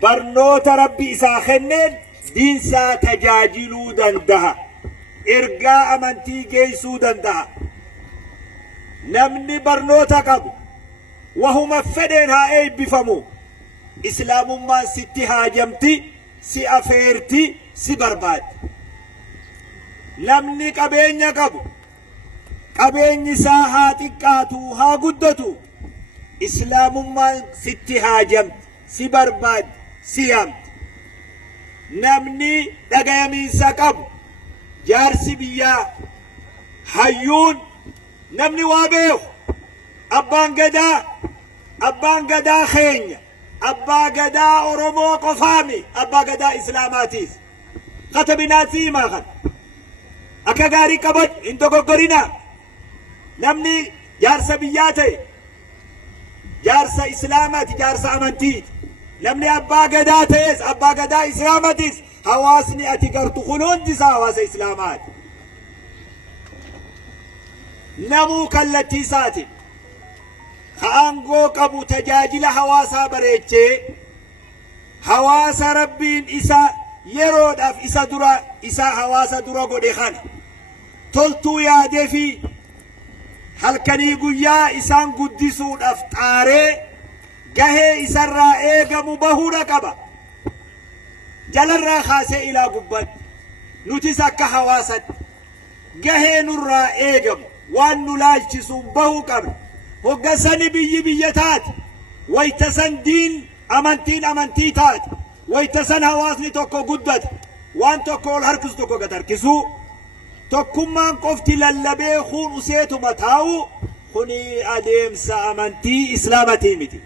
barnoota rabbi isaa kenneen diinsaa tajaajiluu danda'a. Ergaa amantii geessuu danda'a. Namni barnoota qabu wahuma fedheen haa eebbifamu. Islaamummaan sitti haajamti, si afeerti, si barbaaddi. Namni qabeenya qabu qabeenyi isaa haa xiqqaatu haa guddatu. Islaamummaan sitti haajamti, si barbaaddi, si yaamti. Namni dhagayamiinsa qabu jaarsi biyyaa hayyuun namni waa beeku abbaan gadaa keenya abbaa gadaa Oromoo qofaami abbaa gadaa Islaamaatiis katabinaasii himaa kan akka gaarii qaban hin dogoggorina. Namni jaarsa biyyaa ta'e jaarsa Islaamaati, jaarsa amantiiti. Namni abbaa gadaa ta'es abbaa gadaa Islaamaatiis. Hawaasni ati gartu kun hundisaa hawaasa Islaamaati. Namuu kallattii isaati aangoo qabu tajaajila hawaasaa bareechee hawaasa rabbiin isa yeroodhaaf isa hawaasa dura godhe kana toltuu yaadee fi halkanii guyyaa isaan guddisuudhaaf xaaree gahee isarraa eegamu bahuudha qaba. Jalarraa kaasee ilaa gubbatti nutis akka hawaasatti gahee nurraa eegamu waan nu laalchisuun bahuu qabna. Hoggasani biyyi biyya taate, waytasan diin amantiin amantii taate, waytasan hawaasni tokko guddate, waan tokko ol harkisu tokko gad harkisuu, tokkummaan qofti lallabee kun useetuma taa'u kuni adeemsa amantii Islaamatii miti.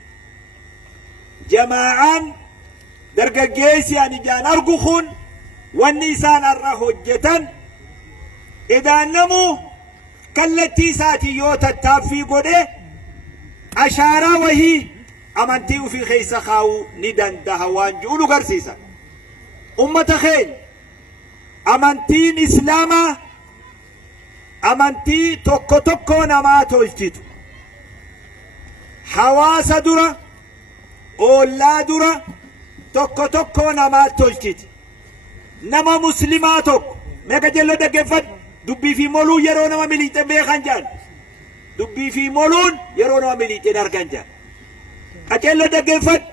Jamaa'aan dargaggeessi ani ijaan argu kun wanni isaan har'a hojjetan idaannamu kallattii isaatii yoo tattaaffii godhe ashaaraa wahii amantii ofii keessa kaa'uu ni danda'a waan jiru nu garsiisa. Ummata keenya amantiin Islaamaa amantii tokko tokko namaa tolchitu. Hawaasa dura ollaa dura tokko tokko namaa tolchiti. Nama muslimaa tokko meeqa jelloo dhaggeeffadhu dubbii fi moluu yeroo nama miliixee beekan jaan dubbii fi moluun yeroo nama miliixee argan jaan qajeelloo dhaggeeffadhu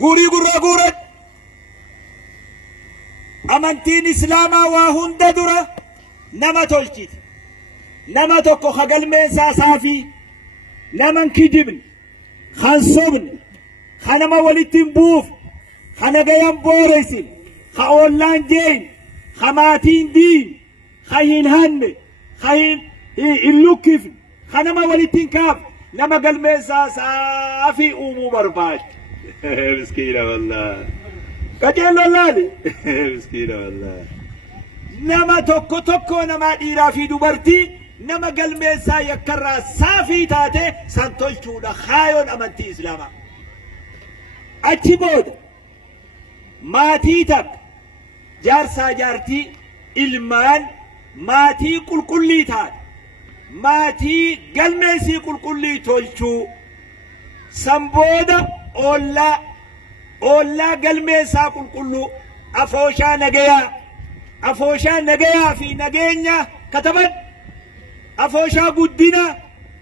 guurii gurraa guuran amantiin Islaamaa waa hunda dura nama tolchiti. Nama tokko hagalmeessaa saafii naman kijibne kan sobne kanama walittiin buuf kana gayan booresin ka ollaan jeen ka maatiin diin ka hin hanne ka hin lukkifne kanama walittiin kaaf nama galmeessaa saafii uumuu barbaade. Miskiina wallah qajeello laali. Miskiina wallah nama tokko tokko nama dhiiraa fi dubartii nama galmeessaa yakkarraa saafii taate san tolchuudha kaayoon amantii Islaamaa. Achi booda maatii takka jaarsaa jaartii ilmaan maatii qulqullii taate maatii galmeessii qulqullii tolchuu san booda ollaa galmeessaa qulqulluu afooshaa nagayaa fi nageenya kataban afooshaa guddina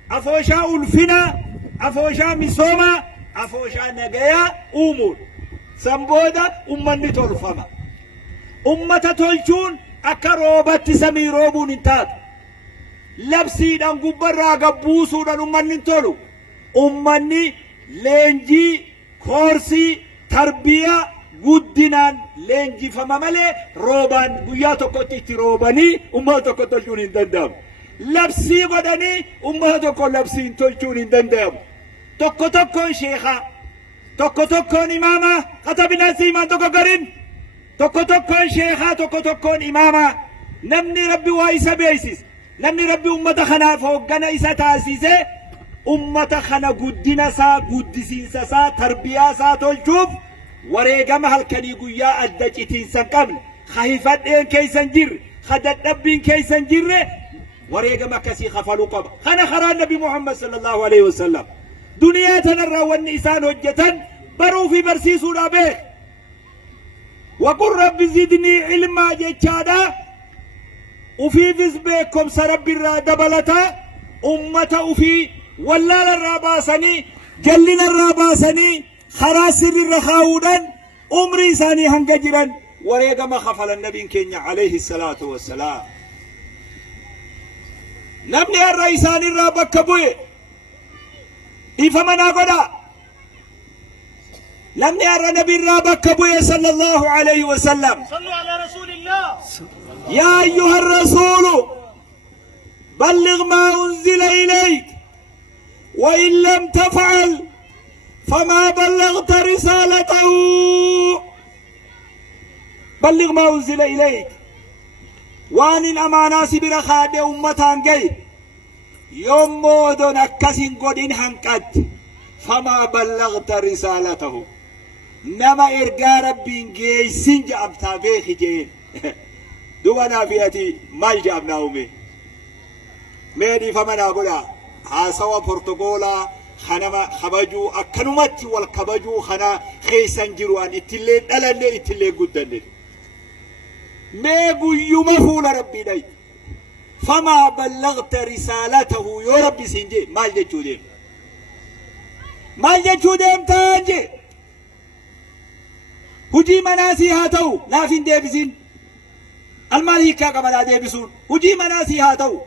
afooshaa ulfina afooshaa misoomaa afooshaa nagayaa uumuun san booda ummanni tolfama. Ummata tolchuun akka roobatti samii roobuun hin taatu. Labsiidhaan gubbarraa gabbuusuudhaan ummanni hin tolu. Ummanni leenjii koorsii tarbiyaa guddinaan leenjifama malee roobaan guyyaa tokkotti itti roobanii ummata tokko tolchuun hin danda'amu. Labsii godhanii ummata tokko labsiin tolchuun hin danda'amu. Tokko tokkoon sheekhaa, tokko tokkoon imaamaa, katabinaasii himaan tokko garin, tokko tokkoon sheekhaa, tokko tokkoon imaamaa. Namni Rabbi waa isa beeksise, namni Rabbi ummata kanaaf hooggana isa taasise, ummata kana guddina isaa, guddisiinsa isaa, tarbiyaa isaa tolchuuf wareegama halkanii guyyaa adda citiinsa hin qabne, hahifadheen keeysan jirre, hadadhabbiin keeysan jirre وريقما كسي خفلوا قبا خنا خرا النبي محمد صلى الله عليه وسلم دنيا تنرى والنسان هجة بروا في برسيسو رابيه وقل رب زدني علما جتشادا وفي فزبكم سرب الرادبلتا أمة وفي ولا الراباسني جلنا الراباسني خراس الرخاودا عمري ثاني هنجرا وريقما خفل النبي كينيا عليه الصلاة والسلام نمني الرئيسان الرابك كبوي إفمنا قدا لم يرى النبي الرابك كبوي صلى الله عليه وسلم صلوا على رسول الله يا أيها الرسول بلغ ما أنزل إليك وإن لم تفعل فما بلغت رسالته بلغ ما أنزل إليك وان الأماناس برخاد أمتان جاي يوم مودون أكسين قدين هنكت فما بلغت رسالته نما إرقى ربين جاي سنج أبتابيخ جين دوبنا فياتي مال جابنا أمي ميدي فمن أقولا هاسوا برتقولا خنما خبجو أكنمت والكبجو خنا خيسان جروان اتلين ألالي اتلين قدن ما يوم فول ربي داي فما بلغت رسالته يا ربي سنجي مال جتودي مال جتودي امتاجي هجي مناسي هاتو لا فين ديبسين الماليكا قبل ديبسون هجي مناسي هاتو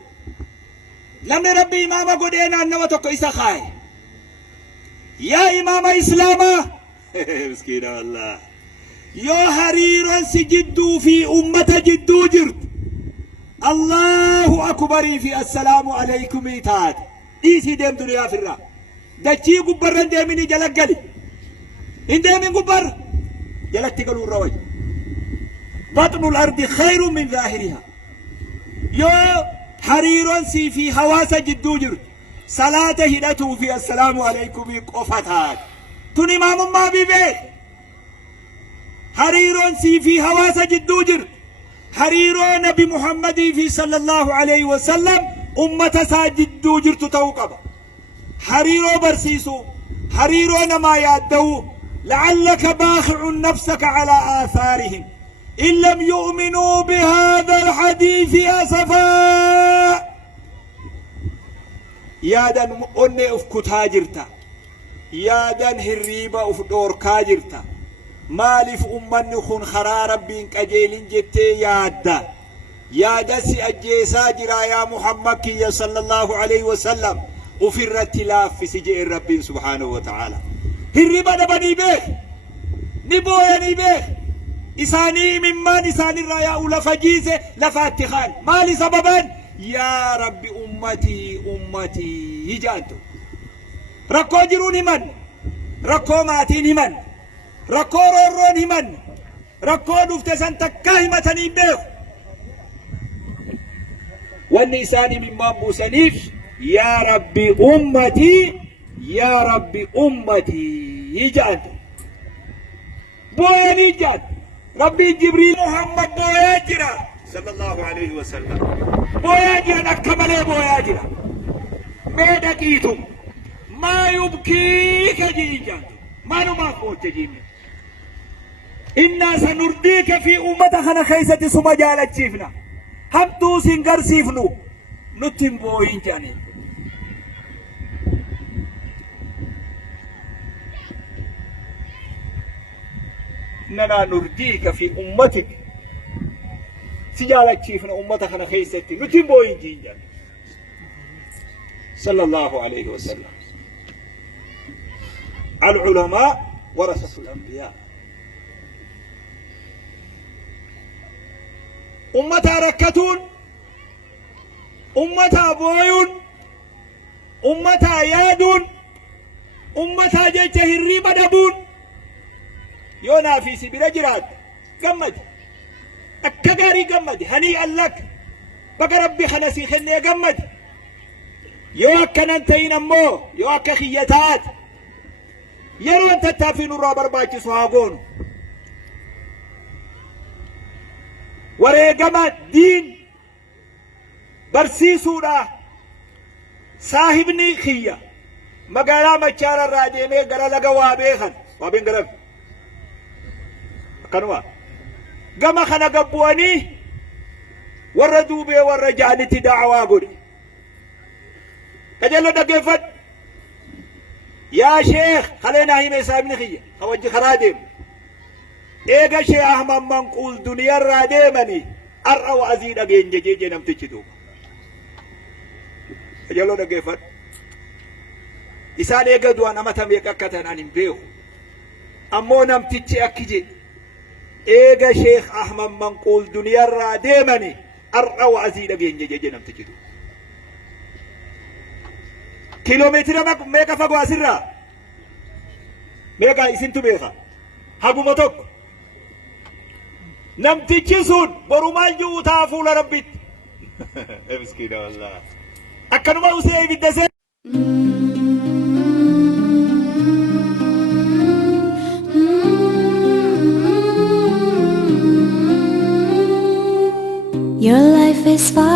لم ربي إماما قدينا أنما تقو إسا خاي يا إمام إسلاما مسكين الله يا حريرا سجدوا في أمة جدو جرد الله أكبر في السلام عليكم إيتاد إيسي ديم دنيا فرا دجي قبرا ديميني جلق قلي إن ديمين قبر جلق تقلوا الروي بطن الأرض خير من ظاهرها يا حريرا سي في حواس جدو جرد صلاة هدته في السلام عليكم قفتات تني ما بيبه حريرون سي في حواس جدو جرد حريرون نبي محمد في صلى الله عليه وسلم أمة ساجدو جرد توقب حريرو برسيسو حريرون ما يادو لعلك باخع نفسك على آثارهم إن لم يؤمنوا بهذا الحديث أسفا يادن أني أفكتها جرتا يادن هريبا أفدور كاجرتا مالف أمني خن خرا ربين كجيلين جتي يادا يادا سي أجيسا جرا يا محمد صلى الله عليه وسلم وفر التلاف في سجئ الرب سبحانه وتعالى هريبا دبني به نبويني به إساني ممان إساني الرأي لفجيزة لفاتخان مالي سببا يا رب أمتي أمتي هجانتو ركو جروني من ركو ماتيني من ركو روروني من ركو دفتسان تكاهمتني بيخ والنساني من بابو سنيف يا رب أمتي يا رب أمتي هجانتو بويني جاد ربي جبريل محمد بوياجرا صلى الله عليه وسلم بوياجرا أكمل بوياجرا ميدكيتم ما يبكيك جيجان ما نماكو تجيني إنا سنرديك في أمتنا خيسة سما جالت شيفنا همتو سنگر سيفنو نتم بوين جاني إننا نرديك في أمتك سجالك شيفنا أمتنا خيسة نتم بوين جيجان صلى الله عليه وسلم العلماء ورثة الأنبياء أمتها ركتون أمتها بويون أمتها يادون أمتها جيته الريبة دبون يونا في سبيل جراد قمد أكغاري قمد هنيئا لك بقى ربي خنسي خني قمد يوكا ننتين أمو يوكا خيتات يرون تتافين الرابر باكي صحابون وريقما دين barsiisuudha saahibni kiyya magaalaa Machaara irraa deemee gara laga waabeen garan akkanuma gama kana gabbu'anii warra duubee warra jaanitti da'awaa godhe kajalla dhaggeeffadhu yaa sheekh kaleenaa hime saahibni kiyya kawajji karaa deemu eega Sheekh Ahmad Manquul duniyarraa deemanii har'a wa'azii dhageenye jeje namtichi duuba kajalloo dhaggeeffadhu isaan eega du'an amata meeqa akka ta'an hin beeku ammoo namtichi akki jedhe eega Sheekh Ahmad Manquul duniyarraa deemanii har'a wa'azii dhageenye jeje namtichi duuba kiiloomeetira meeqa fagoo asirraa meeqa isintu beeka haguma tokko namtichi sun boru maal ji'u ta'a fuula rabbitti miskiina wallah akkanuma usee ibidda see Your life is far